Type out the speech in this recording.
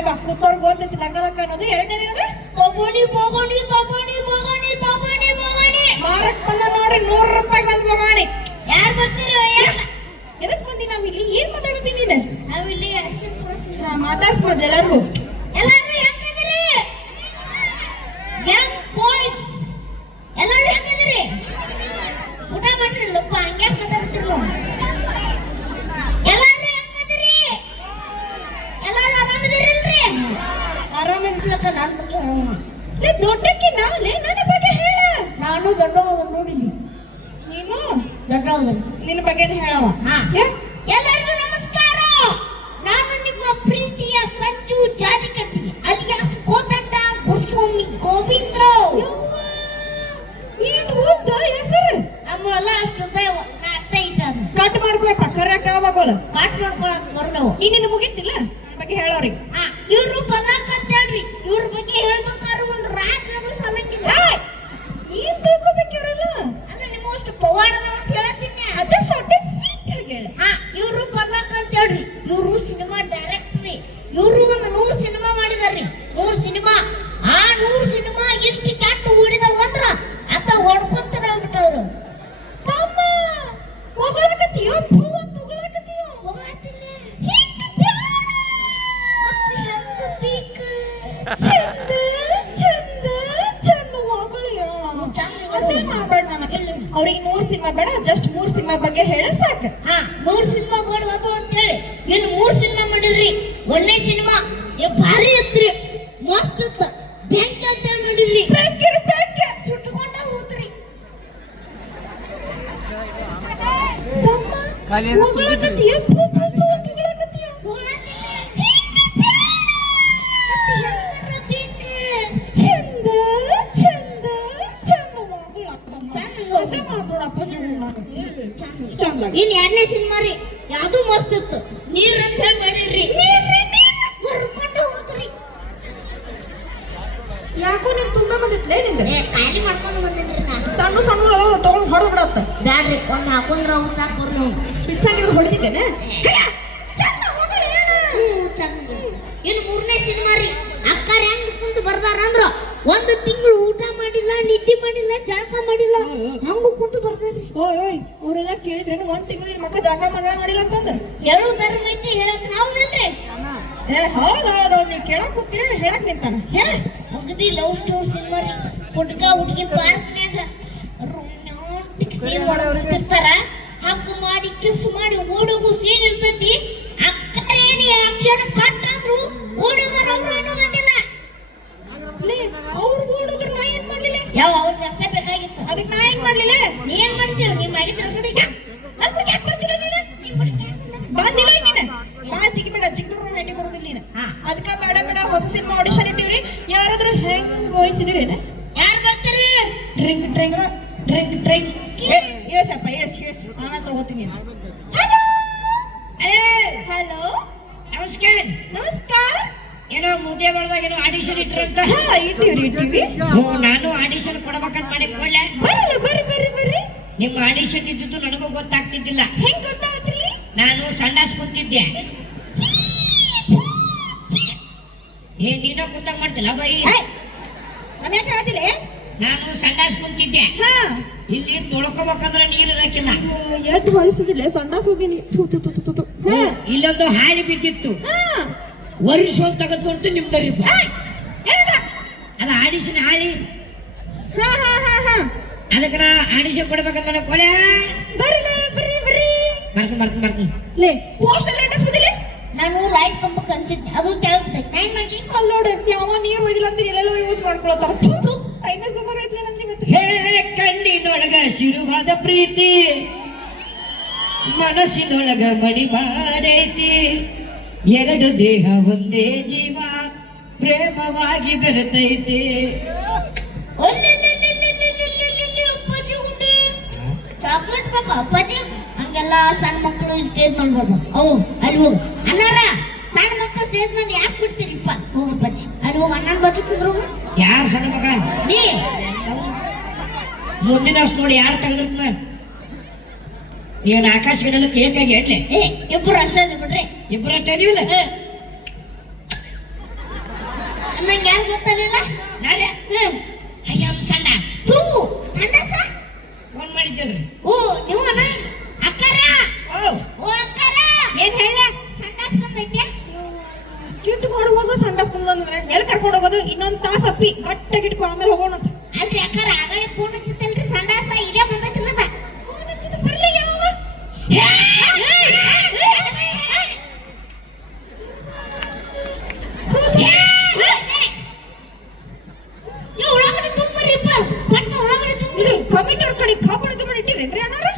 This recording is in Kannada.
ಬಾ ಕೂತವ್ರಿಗೆ ಓದ್ತೈತಿ ಲಕ್ಕ ಅನ್ನೋದು ಎರಡನೇ ದಿನದ ತಗೊಣಿ ಬೊಗಣಿ ತಗೊಣಿ ಬೊಗಣಿ ತಗೊಣಿ ಬೊಗಣಿ ಮಾರಕ್ ಬಂದ ನೋಡ್ರಿ ನೂರು ರೂಪಾಯಿ ಒಂದ್ ಬಗಾಣಿ ಯಾರು ಬರ್ತೀರೋ? ಎದಕ್ ಬಂದಿ ನಾವ್ ಇಲ್ಲಿ ಏನ್ ಮಾತಾಡೋದಿ ನೀನು? ಇಲ್ಲಿ ಹಾ, ಮಾತಾಡ್ಸ್ಕೊಡ್ರಿ ಎಲ್ಲರಿಗೂ. ಆರಾಮಿದ್ಲಕ್ಕ ನನ್ನ ಬಗ್ಗೆ ಹೇಳೋಣ ಲೇ ದೊಡ್ಡಕ್ಕೆ ನಾಳೆ ನನ್ನ ಬಗ್ಗೆ ಹೇಳ. ನಾನು ದೊಡ್ಡವಾಗ ನೋಡಿ ನೀನು? ದೊಡ್ಡವಾಗದಲ್ಲಿ ನಿನ್ನ ಬಗ್ಗೆ ಹೇಳವ. ಎಲ್ಲರಿಗೂ ನಮಸ್ಕಾರ. ನಾನು ನಿಮ್ಮ ಪ್ರೀತಿಯ ಸಂಜು ಜಾದಿಕಟ್ಟಿ ಅಲಿಯಾಸ್ ಕೋದಂಡ ಗುರುಸ್ವಾಮಿ ಗೋವಿಂದ್ರ. ಏನು ಉದ್ದ ಹೆಸರು? ನಮ್ಮ ಎಲ್ಲ ಅಷ್ಟು ಕಟ್ ಮಾಡ್ಕೋಯಪ್ಪ ಕರ್ಯಾಕ ಆವಾಗೋಲ್ಲ ಕಟ್ ಮಾಡ್ಕೊಳಕ್ ಬರಲವು ನೀನು ಮುಗಿತಿಲ್ಲ? ನನ್ನ ಬಗ್ಗೆ ಹೇಳೋರಿ ಇವ್ರು ಪಲಾಕ್ ಅಸಲ್ ಮಾಡ್ಬೇಡ ನಮಗೆ. ಅವ್ರಿಗೆ ಮೂರ್ ಸಿನಿಮಾ ಬೇಡ ಜಸ್ಟ್ ಮೂರ್ ಸಿನಿಮಾ ಬಗ್ಗೆ ಹೇಳ ಸಾಕು. ಹಾ ಮೂರು ಸಿನಿಮಾ ಅದು ಅಂತ ಹೇಳಿ. ಇನ್ನು ಮೂರು ಸಿನಿಮಾ ಮಾಡಿರ್ರಿ. ಒಂದೇ ಸಿನಿಮಾ. ಏ ಭಾರಿ ಇತ್ರಿ ಮಸ್ತ್ ಇತ್ತ ಬ್ಯಾಂಕ್ ಅಂತ ಮಾಡಿರ್ರಿ. ಬೇಕಿರ್ ಬೇಕ. ಸುಟ್ಕೊಂಡ ಹೋದ್ರಿ ತಮ್ಮ ಚಂದ ಇನ್ ಎರಡನೇ ಸಿನಿಮಾ ರೀ ಯಾವ್ದು ಮಸ್ತ್ ಇತ್ತು. ನೀರ್ ಅಂತ ಹೇಳಿ ಮಾಡಿರ್ರಿ. ಯಾಕೋ ನಿಮ್ ತುಂಬ ಬಂದಿತ್ಲೇ ನಿಂದ? ಖಾಲಿ ಮಾಡ್ಕೊಂಡು ಬಂದಿದ್ರಿ ಸಣ್ಣ ಸಣ್ಣ ತಗೊಂಡ್ ಹೊಡೆದ್ ಬಿಡತ್ತ. ಬ್ಯಾಡ್ರಿ ಒಮ್ಮೆ ಹಾಕೊಂಡ್ರ ಅವು ಚಾಕ್ ಬರ್ನು ಪಿಚ್ಚಾಗಿದ್ರು ಹೊಡೆದಿದ್ದೇನೆ ಚಂದ ಹೊಗಳು ಹೇಳ. ಇನ್ನು ಮೂರನೇ ಸಿನಿಮಾ ರೀ ಅಕ್ಕಾರ ಹೆಂಗ್ ಕುಂತು ಬರ್ದಾರ ಅಂದ್ರ ಒಂದು ಊಟ ಮಾಡಿಲ್ಲ ನಿದ್ದೆ ಮಾಡಿಲ್ಲ ಜಾಗ ಮಾಡಿಲ್ಲ. ಹಂಗು ಕುಂತು ಬರ್ತಾರೆ ಓಯ್ ಓಯ್ ಅವರೆಲ್ಲ ಕೇಳಿದ್ರೆ ಒಂದ್ ತಿಂಗಳು ಮಕ್ಕ ಜಾಗ ಮಾಡಲ್ಲ ಮಾಡಿಲ್ಲ ಅಂತಂದ? ಹೇಳು ಧರ್ಮ ಐತಿ ಹೇಳಕ್ ನಾವ್ನಲ್ರಿ ಏ ಹೌದ್ ಹೌದು ನೀವ್ ಕೇಳಕ್ ಕೂತೀರ ಹೇಳಕ್ ನಿಂತಾನ? ಹೇಳ. ಅಗದಿ ಲವ್ ಸ್ಟೋರ್ ಸಿನಿಮಾ ಹುಡ್ಗ ಹುಡುಗಿ ಪಾರ್ಕ್ನ್ಯಾಗ ರೊಮ್ಯಾಂಟಿಕ್ ಸೀನ್ ಮಾಡ್ತಿರ್ತಾರ ಮಾಡ್ಲಿಲ್ಲ? ನೀ ಏನ್ ಮಾಡ್ತೀವಿ ನೀ ಮಾಡಿದ್ರ ಹುಡುಗ ನನ್ ಬಗ್ಗೆ ಯಾಕ್ ಬರ್ತಿಲ್ಲ ನೀನು? ಬಂದಿಲ್ಲ ನೀನು. ಬೇಡ ಬರೋದಿಲ್ಲ ನೀನು. ಅದಕ್ಕ ಬೇಡ ಬೇಡ ಹೊಸ ಸಿನಿಮಾ ಆಡಿಷನ್ ಇಟ್ಟಿವ್ರಿ. ಯಾರಾದ್ರೂ ಹೆಂಗ್ ವಹಿಸಿದಿರೇನ ಯಾರು ಬರ್ತೀರಿ? Drink drink drink drink. ಇಳಿಸಪ್ಪ ಇಳಿಸಿ ಇಳಿಸಿ ನಾನು ತಗೋತೀನಿ ಹಲೋ? ಹಲೋ? ನಮಸ್ಕಾರ. ನಮಸ್ಕಾರ. ಏನೋ ಮುದ್ದೆ ಬೆಳೆದಾಗ ಏನೋ ಆಡಿಷನ್ ಇಟ್ರಂತ. ಹಾ ಇಟ್ಟಿವ್ರಿ ಇಟ್ಟಿವಿ. ಹ್ಞೂ ನಾನು ಆಡಿಷನ್ ಕೊಡ್ಬೇಕಂತ ಮಾಡಿ ಕೊಡ್ಲೆ. ಬರಲ್ಲ ಬರ್ರಿ ಬರ್ರಿ ಬರ್ರಿ. ನಿಮ್ಮ ಆಡಿಷನ್ ಇದ್ದಿದ್ದು ನನಗೂ ಗೊತ್ತಾಗ್ತಿದ್ದಿಲ್ಲ. ಹೆಂಗ್ ಗೊತ್ತಾಗತ್ರಿ ನಾನು ಸಂಡಾಸ್ ಕುಂತಿದ್ದೆ. ಏ ನೀನ ಕುಂತಾಗ ಮಾಡ್ತಿಲ್ಲ ಬೈ. ನಾನು ಯಾಕೆ ಹೇಳ್ತಿಲ್ಲ ನಾನು ಸಂಡಾಸ್ ಕುಂತಿದ್ದೆ. ಹಾ. ಇಲ್ಲಿ ತೊಳ್ಕೊಬೇಕಂದ್ರೆ ನೀರು ಇರಕ್ಕಿಲ್ಲ ಎಷ್ಟು ಹೊಲಿಸಿದಿಲ್ಲ ಸಂಡಾಸ್ ಹೋಗಿ ತು ಹಾ. ಇಲ್ಲೊಂದು ಹಾಳಿ ಬಿದ್ದಿತ್ತು. ಹಾ. ವರ್ಷ ತೆಗೆದುಕೊಂಡು ಏನದ? ಅದು ಆಡಿಷನ್ ಹಾಳಿ. ಹಾ ಹಾ ಹಾ ಹಾ. ಅದಕ್ಕೆ ನಾ ಆಡಿಷನ್ ಕೊಡ್ಬೇಕಂತ ಮಾಡಿ ಕೊಲೆ ಬರ್ರಿಲ್ಲ ಬರ್ರಿ ಬರ್ರಿ. ಬರ್ಕೊಂಡ್ ಬರ್ಕೊಂಡ್ ಬರ್ತೀನಿ ಲೇ ಪೋಸ್ಟ್ ಅಲ್ಲಿ ನಾನು ಲೈಟ್ ಕಂಬ ಕನ್ಸಿದ್ದೆ ಅದು ಕೆಳಗೆ ಟೈಮ್ ಮಾಡ್ಲಿ ಅಲ್ಲಿ ನೋಡು ಯಾವ ನೀರು ಒಯ್ದಿಲ್ಲ ಅಂತ ಎಲ್ಲೆಲ್ಲೋ ಯೂಸ್ ಮಾಡ್ಕೊಳತ್ತಾರ. ಟೈಮೇ ಸುಮಾರು ಐತ್ಲೆ ನನ್ ಸಿಗತ್ತೆ. ಹೇ ಕಣ್ಣಿನೊಳಗ ಶಿರುವಾದ ಪ್ರೀತಿ ಮನಸ್ಸಿನೊಳಗ ಮಣಿ ಮಾಡೈತಿ ಎರಡು ದೇಹ, ಒಂದೇ ಜೀವ, ಪ್ರೇಮವಾಗಿ ಬೆರೆತೈತೆ. ಅಪ್ಪಾಜಿ ಹಂಗೆಲ್ಲ ಸಣ್ಣ ಮಕ್ಕಳು ಸ್ಟೇಜ್ ಮಾಡ್ಬಾರ್ದು ಅವು ಅಲ್ಲಿ ಹೋಗು ಅಣ್ಣಾರ ಸಣ್ಣ ಮಕ್ಕಳು ಸ್ಟೇಜ್ ಮೇಲೆ ಯಾಕೆ ಬಿಡ್ತೀರಿಪ್ಪ ಹೋಗು ಅಪ್ಪಾಜಿ ಅಲ್ಲಿ ಹೋಗು ಅಣ್ಣನ ಬಚ್ಚು ಕುಂದ್ರು ಯಾರು ಸಣ್ಣ ಮಗ ನೀ ಮುಂದಿನ ವರ್ಷ ನೋಡಿ ಯಾರು ತೆಗೆದಿರ್ತ ನೀನ್ ಆಕಾಶ ಗಿಡಲು ಏಕಾಗಿ ಏಟ್ಲೆ ಏ ಇಬ್ಬರು ಅಷ್ಟೇ ಅದ ಬಿಡ್ರಿ. ಇಬ್ರು ಅಷ್ಟೇ ಅದೀವಲ್ಲ? ನಂಗೆ ಯಾರು ಗೊತ್ತಾಗಲಿಲ್ಲ ನಾರೇ ಅಯ್ಯಂ ಸಂಡಾಸ್. ತೂ ಸಂಡಾಸ? ಫೋನ್ ಮಾಡಿದ್ದೇನ್ರಿ ಓ ನೀವು ಅಣ್ಣ रे ಅಣ್ಣವ್ರೆ